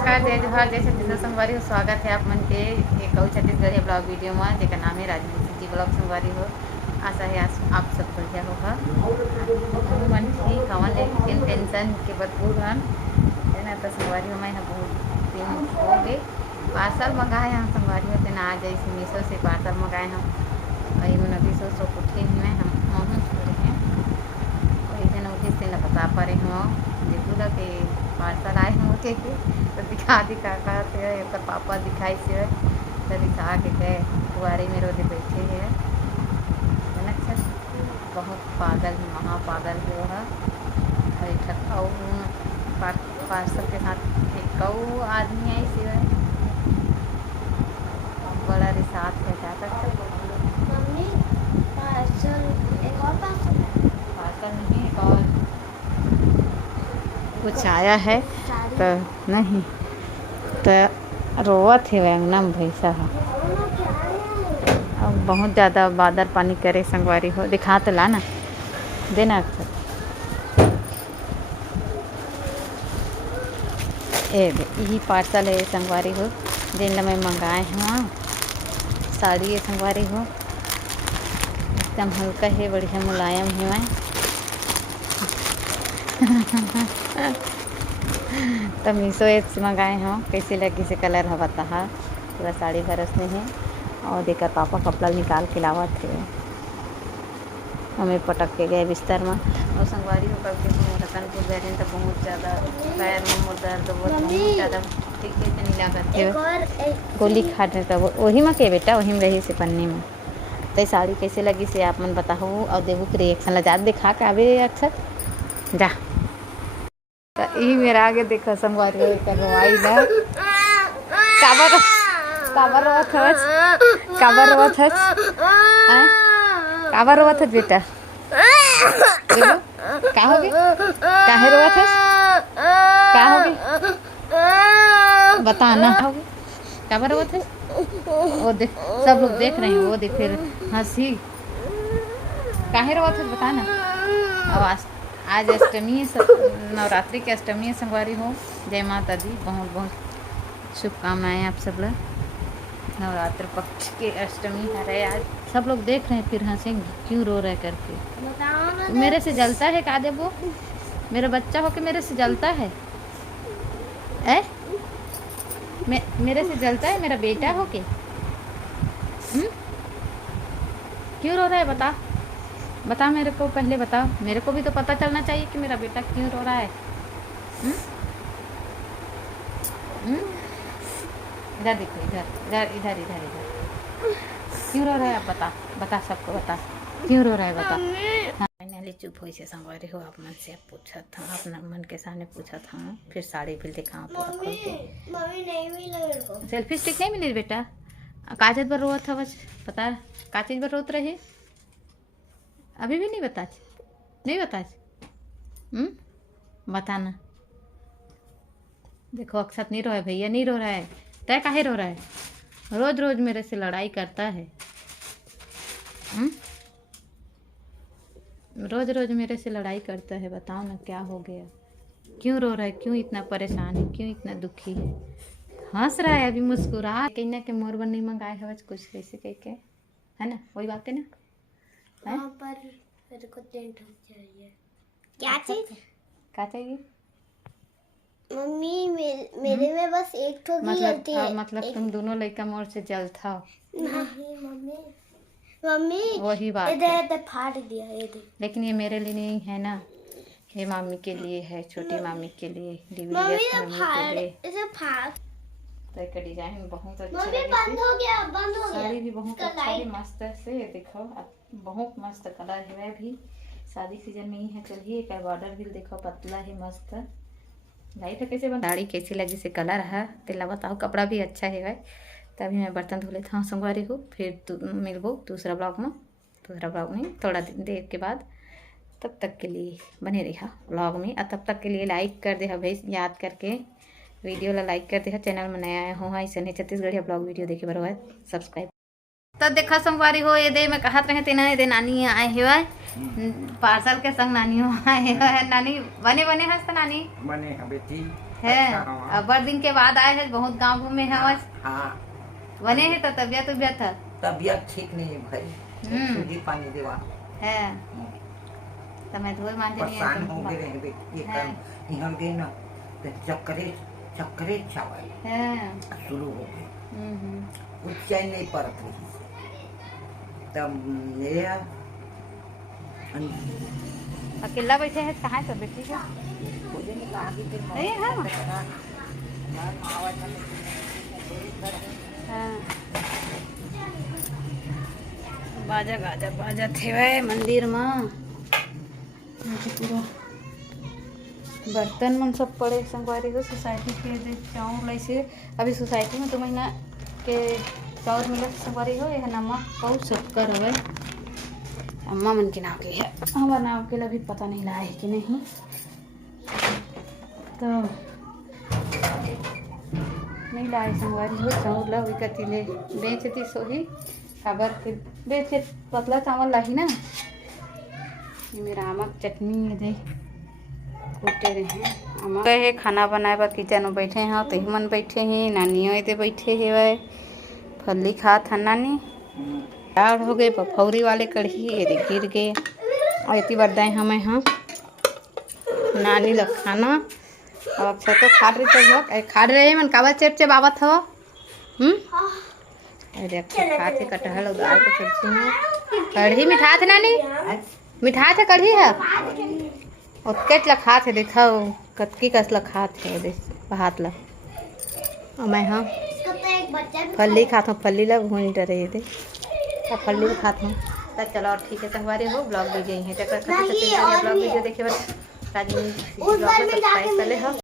नमस्कार, जय जोहार, जय छत्तीसगढ़ संगवारी हो। स्वागत है आप मन के एक और छत्तीसगढ़ी ब्लॉग वीडियो में, जेका नाम है राजवंशी जी ब्लॉग संगवारी हो। आशा है आप सब बढ़िया होगा। मन ठीक हवन, लेकिन टेंशन के भरपूर हन है ना। तो संगवारी हो मैं बहुत दिन हो गए पार्सल मंगाए हम संगवारी हो तेना आ जाए मीशो से पार्सल मंगाए हम। वही मन अभी सो उठे हुए हम हैं वही दिन उठे से न बता पा रही हूँ देखू ला के पार्सल आए हम उठे के तो दिखा कहते हैं तो पापा दिखाई से तो दिखा के गए कुआरी में रोते बैठे है ना। अच्छा बहुत पागल महापागल है वह ठकाऊ पार्सल के साथ एक आदमी आई से बड़ा रिसात है क्या करते मम्मी पार्सल एक और पार्सल नहीं एक और कुछ आया है तो नहीं तो रोवत है वैंगना में भैंसा है। अब बहुत ज़्यादा बादल पानी करे संगवारी हो दिखा तो ला ना देना अक्सर यही पार्सल है संगवारी हो जिन मैं मंगाए हैं साड़ी है संगवारी हो एकदम हल्का है बढ़िया मुलायम है मैं तो मीशो ऐप से मंगाए हैं कैसे लगी से कलर है बता पूरा साड़ी भरस में है और देकर पापा कपड़ा निकाल के लावा थे हमें पटक के गए बिस्तर में और संगवारी हो करके रतनपुर गए थे तो बहुत ज़्यादा पैर में मुँह दर्द बहुत ज़्यादा ठीक है नहीं लागत थे गोली खा रहे तब वही में के बेटा वही में रही से पन्नी में। तो साड़ी कैसे लगी से आप मन बताओ और देखो कि रिएक्शन लजात दिखा के आवे अक्सर जा तो यही मेरा आगे देखो संगवारी हो करवाई ना काबर काबर रोवत हस काबर रोवत हस काबर रोवत हस बेटा देखो का हो गए काहे रोवत हस का हो गए बता ना हो गए काबर रोवत हस वो देख सब लोग देख रहे हैं वो देख फिर हंसी काहे रोवत हस बता ना। अब आज अष्टमी नवरात्रि की अष्टमी है संगवारी हो जय माता दी बहुत बहुत शुभकामनाएं आप सब लोग। नवरात्र पक्ष की अष्टमी है आज सब लोग देख रहे हैं फिर हंसेंगे क्यों रो रहे करके। तो मेरे से जलता है का दे वो मेरा बच्चा हो के मेरे से जलता है मेरे से जलता है मेरा बेटा हो के क्यों रो रहा है बता मेरे को पहले बताओ मेरे को भी तो पता चलना चाहिए कि मेरा बेटा क्यों रो रहा है। इधर देखो इधर इधर इधर इधर इधर क्यों रो रहा है आप बता सबको बता क्यों रो रहा है बता। फाइनली चुप हो से संगवारी हो आप मन से पूछा था अपना मन के सामने पूछा था फिर साड़ी भी दिखा पूरा खोल के सेल्फी स्टिक नहीं मिली बेटा काजत पर रोत था बस पता का चीज़ पर रोत रही अभी भी नहीं बता बताना। देखो अक्षत नहीं रो है भैया नहीं रो रहा है तय काहे रो रहा है रोज रोज मेरे से लड़ाई करता है रोज रोज मेरे से लड़ाई करता है बताओ ना क्या हो गया क्यों रो रहा है क्यों इतना परेशान है क्यों इतना दुखी है हंस रहा है अभी मुस्कुरा कहना के मोर बन नहीं मंगाए है कुछ कैसे कह के है ना वही बात है ना पर मेरे को टेंट चाहिए क्या चाहिए मम्मी मेरे में बस एक तो जलती है मतलब तुम दोनों लड़का मोर से जलता हो नहीं मम्मी वही बात इधर फाड़ दिया ये लेकिन ये मेरे लिए नहीं है ना ये मामी के लिए है छोटी मामी के लिए तो एक डिजाइन बहुत अच्छा बंद हो गया साड़ी भी बहुत अच्छा है मस्त से देखो बहुत मस्त कलर है भी शादी सीजन में ही है। चलिए एक बॉर्डर भी देखो पतला है मस्त लाइट है कैसे बन साड़ी कैसी लगी से कलर है तेला बताओ कपड़ा भी अच्छा है भाई। तभी मैं बर्तन धो लेता हूँ संगवारी को फिर मिलबो दूसरा ब्लॉग में थोड़ा देर के बाद तब तक के लिए बने रहा ब्लॉग में और तब तक के लिए लाइक कर दे भाई याद करके वीडियो ला लाइक कर दे चैनल में नया आया हूँ ऐसे नहीं छत्तीसगढ़ी ब्लॉग वीडियो देखे बरबर सब्सक्राइब तब देखा संगवारी हो ये दे मैं कहत रहे थे ना ये दे नानी आए हुआ पार्सल के संग नानी आए हुआ है नानी बने हंस नानी बने बेटी है। अच्छा, हाँ। अब बड़ दिन के बाद आए हैं, बहुत गांव घूमे हैं आज। हाँ बने हैं तो तबियत है तबीयत ठीक नहीं है भाई, सूजी पानी देवा तो मैं धोए मांझे नहीं परेशान हो गए रहे ये है। कर यहाँ गए ना तो चक्करे चावल है। शुरू हो गए, कुछ चैन नहीं पड़त रही। तब ये अकेला बैठे हैं, कहाँ सब बैठी है? नहीं है हाँ। बाजा गाजा बाजा थे वे मंदिर में पूरा बर्तन मन सब पड़े संगवारी को सोसाइटी के जे चाउर लैसे अभी सोसाइटी में 2 महीना के चाउर मिलत संगवारी हो। यह नमक बहुत शक्कर है अम्मा मन के नाम के है, हमारा नाम के लिए अभी पता नहीं लाए कि नहीं। तो नहीं लाए संगवारी हो चाउर ला वही कति ले बेचती सोही खबर के बेचे पतला चावल लाही ना। ये मेरा आमक चटनी है दे कूटे रहे आमक है खाना बनाए पर किचन में बैठे हैं तो मन बैठे हैं नानियों इधर बैठे है वे फली खात है नानी दाढ़ हो गए पफौरी वाले कढ़ी ये गिर गए और इतनी बरदाएँ हमें हाँ नानी लग खाना और अच्छा तो खा रही तो खा रहे मन काबर चेप चेप आवत हो अरे खा थे कटहल और दाल की सब्जी में कढ़ी मिठा थे नानी मिठा थे कढ़ी है और केट लखा थे देखा कतकी कस लखा थे हाथ ला और मैं हाँ फली खाता हूँ फली ला भून डरे थे फली खाता हूँ। तो चलो और ठीक है तो हमारे हो ब्लॉग वीडियो है ब्लॉग वीडियो देखे बस राजनीति ब्लॉग में सब्सक्राइब कर ले हो।